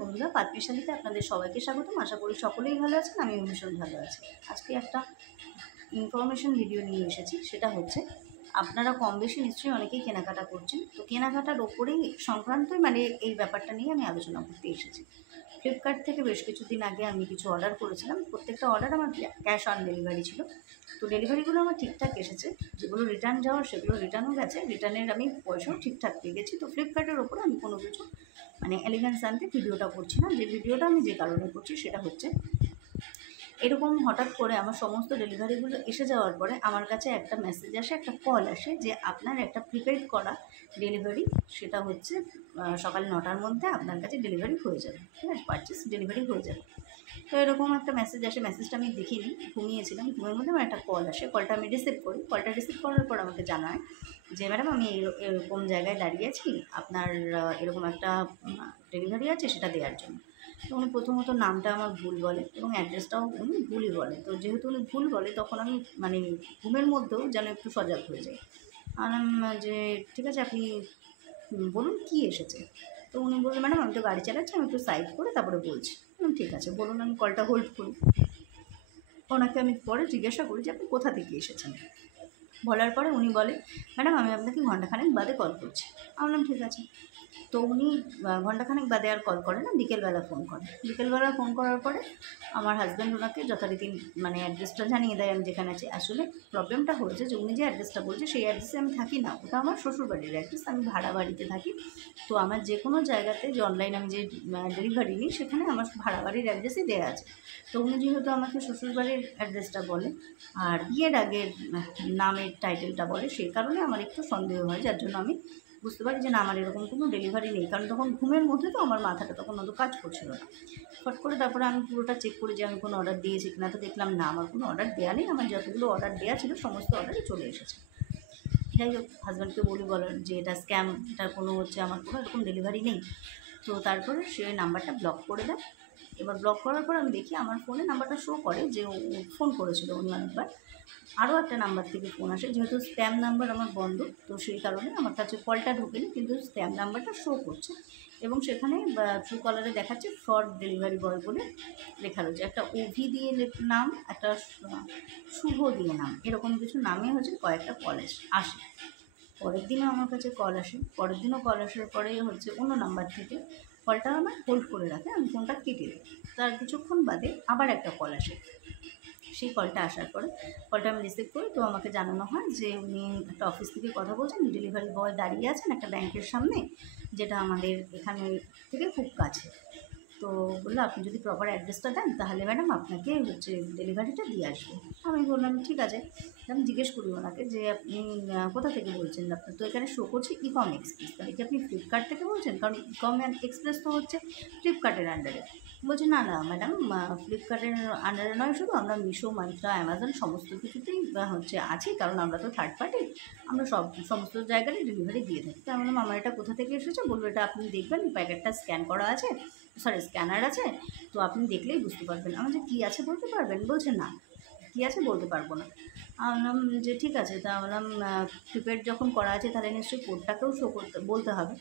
বন্ধুরা, পাঁচমিশালিতে আপনাদের সবাইকে স্বাগতম। আশা করি সকলেই ভালো আছেন, আমিও ভীষণ ভালো আছি। আজকে একটা ইনফরমেশন ভিডিও নিয়ে এসেছি। সেটা হচ্ছে, আপনারা কম বেশি নিশ্চয়ই অনেকেই কেনাকাটা করছেন। তো কেনাকাটার ওপরেই সংক্রান্তই এই ব্যাপারটা নিয়ে আমি আলোচনা করতে এসেছি। ফ্লিপকার্ট থেকে বেশ কিছুদিন আগে আমি কিছু অর্ডার করেছিলাম। প্রত্যেকটা অর্ডার আমার ক্যাশ অন ডেলিভারি ছিল। তো ডেলিভারিগুলো আমার ঠিকঠাক এসেছে। যেগুলো রিটার্ন যাওয়ার সেগুলো রিটার্নও গেছে, রিটার্নের আমি পয়সাও ঠিকঠাক পেয়ে গেছি। তো ফ্লিপকার্টের ওপরে আমি কোনো কিছু এলিগেন্স আনতে ভিডিওটা করছি না। যে ভিডিওটা আমি যে কারণে করছি সেটা হচ্ছে, এরকম হঠাৎ করে আমার সমস্ত ডেলিভারিগুলো এসে যাওয়ার পরে আমার কাছে একটা মেসেজ আসে, একটা কল আসে যে আপনার একটা প্রিপেড করা ডেলিভারি, সেটা হচ্ছে সকাল 9টার মধ্যে আপনার কাছে ডেলিভারি হয়ে যাবে, ঠিক আছে, পারচেস ডেলিভারি হয়ে যাবে। তো এরকম একটা মেসেজ আসে। মেসেজটা আমি দেখিনি, ঘুমিয়েছিলাম। ঘুমের মধ্যে আমার একটা কল আসে। কলটা আমি রিসিভ করি। কলটা রিসিভ করার পর আমাকে জানায় যে ম্যাডাম, আমি এরকম জায়গায় দাঁড়িয়ে আছি, আপনার এরকম একটা ডেলিভারি আছে, সেটা দেওয়ার জন্য। তো উনি প্রথমত নামটা আমার ভুল বলে এবং অ্যাড্রেসটাও উনি ভুলই বলে। তো যেহেতু উনি ভুল বলে, তখন আমি ঘুমের মধ্যেও যেন একটু সজাগ হয়ে যাই। যে ঠিক আছে, আপনি বলুন কী এসেছে। তো উনি বললেন, ম্যাডাম আমি তো গাড়ি চালাচ্ছি, আমি একটু সাইড করে তারপরে বলছি। ঠিক আছে বলুন। আমি কলটা হোল্ড করি। ওনাকে আমি পরে জিজ্ঞাসা করি যে আপনি কোথা থেকে এসেছেন। বলার পরে উনি বলে, ম্যাডাম আমি আপনাকে ঘণ্টাখানেক বাদে কল করছি। আমি বললাম ঠিক আছে। তো উনি ঘণ্টাখানেক বাদে আর কল করে না, বিকেলবেলা ফোন করেন। বিকেলবেলা ফোন করার পরে আমার হাজব্যান্ড ওনাকে যথারীতি অ্যাড্রেসটা জানিয়ে দেয় আমি যেখানে আছি। আসলে প্রবলেমটা হয়েছে যে উনি যে অ্যাড্রেসটা বলছে সেই অ্যাড্রেসে আমি থাকি না, ওটা আমার শ্বশুরবাড়ির অ্যাড্রেস। আমি ভাড়া বাড়িতে থাকি। তো আমার যে কোনো জায়গাতে যে অনলাইন আমি যে ডেলিভারি নিই, সেখানে আমার ভাড়া বাড়ির অ্যাড্রেসই দেওয়া আছে। তো উনি যেহেতু আমাকে শ্বশুরবাড়ির অ্যাড্রেসটা বলে আর বিয়ের আগের নামের টাইটেলটা বলে, সেই কারণে আমার একটু সন্দেহ হয়, যার জন্য আমি বুঝতে পারি যে না, আমার এরকম কোনো ডেলিভারি নেই। কারণ তখন ঘুমের মধ্যে তো আমার মাথাটা তখন অত কাজ করছিল না। ফট করে তারপরে আমি পুরোটা চেক করি যে আমি কোনো অর্ডার দিয়েছি কিনা। তো দেখলাম না, আমার কোনো অর্ডার দেওয়া নেই। আমার যতগুলো অর্ডার দেওয়া ছিল সমস্ত অর্ডারই চলে এসেছে। যাই হোক, হাজব্যান্ডকে বলি, বলার যে এটা স্ক্যাম, এটার কোনো আমার কোনো এরকম ডেলিভারি নেই। তো তারপরে সে নাম্বারটা ব্লক করে দেয়। এবার ব্লক করার পর আমি দেখি আমার ফোনে নাম্বারটা শো করে যে ও ফোন করেছিল উনি অনেকবার। আরও একটা নাম্বার থেকে ফোন আসে। যেহেতু স্প্যাম নাম্বার আমার বন্ধ, তো সেই কারণে আমার কাছে কলটা ঢোকেনি, কিন্তু স্প্যাম নাম্বারটা শো করছে। এবং সেখানে ট্রু কলারে দেখাচ্ছে ফ্রড ডেলিভারি বয় বলে লেখা রয়েছে। একটা অভি দিয়ে নাম, একটা শুভ দিয়ে নাম, এরকম কিছু নামে হচ্ছে কয়েকটা কল আসে। পরের দিনও আমার কাছে কল আসে। পরের দিনও কল আসার পরে অন্য নাম্বার থেকে কলটা আমার হোল্ড করে রাখে। আমি ফোনটা কেটে দিই। তার কিছুক্ষণ বাদে আবার একটা কল আসে। সেই কলটা আসার পরে কলটা আমি রিসিভ করি। তো আমাকে জানানো হয় যে উনি একটা অফিস থেকে কথা বলছেন, ডেলিভারি বয় দাঁড়িয়ে আছেন একটা ব্যাংকের সামনে, যেটা আমাদের এখানে থেকে খুব কাছে। তো বললো, আপনি যদি প্রপার অ্যাড্রেসটা দেন তাহলে ম্যাডাম আপনাকে ডেলিভারিটা দিয়ে আসবে। আমি বললাম ঠিক আছে। আমি জিজ্ঞেস করি ওনাকে যে আপনি কোথা থেকে বলছেন। আপনার তো এখানে শো করছে ইকম এক্সপ্রেস, তাহলে কি আপনি ফ্লিপকার্ট থেকে বলছেন? কারণ ইকম এক্সপ্রেস তো হচ্ছে ফ্লিপকার্টের আন্ডারে। বলছে না না ম্যাডাম, ফ্লিপকার্টের আন্ডারে নয়, শুধু আমরা মিশো, মাইন্ত্রা, অ্যামাজন সমস্ত কিছুতেই আছি, কারণ আমরা তো থার্ড পার্টি। আমরা সমস্ত জায়গায় ডেলিভারি দিয়ে থাকি। তো আমি বললাম, আমার এটা কোথা থেকে এসেছে? বলবো, এটা আপনি দেখবেন, প্যাকেটটা স্ক্যান করা আছে, স্ক্যানার আছে, তো আপনি দেখলেই বুঝতে পারবেন। আমি যে কী আছে বলতে পারবেন? বলছে না, কী আছে বলতে পারবো না। আমি বললাম যে ঠিক আছে। তা বললাম, প্রিপেড যখন করা আছে তাহলে নিশ্চয়ই কোডটাকেও শো বলতে হবে।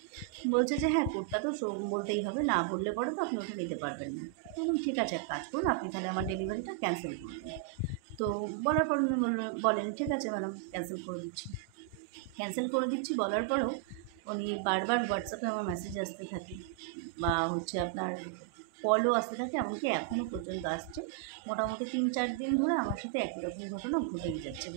বলছে যে হ্যাঁ, কোডটা তো শো বলতেই হবে, না বললে পরে তো আপনি ওটা নিতে পারবেন না। বললাম ঠিক আছে, এক কাজ করুন, আপনি তাহলে আমার ডেলিভারিটা ক্যান্সেল করে দিন। তো বলার পর উনি বলেন ঠিক আছে ম্যাডাম, ক্যান্সেল করে দিচ্ছি। বলার পরেও উনি বারবার হোয়াটসঅ্যাপে আমার মেসেজ আসতে থাকে, বা আপনার কলও আসতে থাকে। এমনকি এখনও পর্যন্ত আসছে। মোটামুটি 3-4 দিন ধরে আমার সাথে একই রকম ঘটনা ঘটেই যাচ্ছে।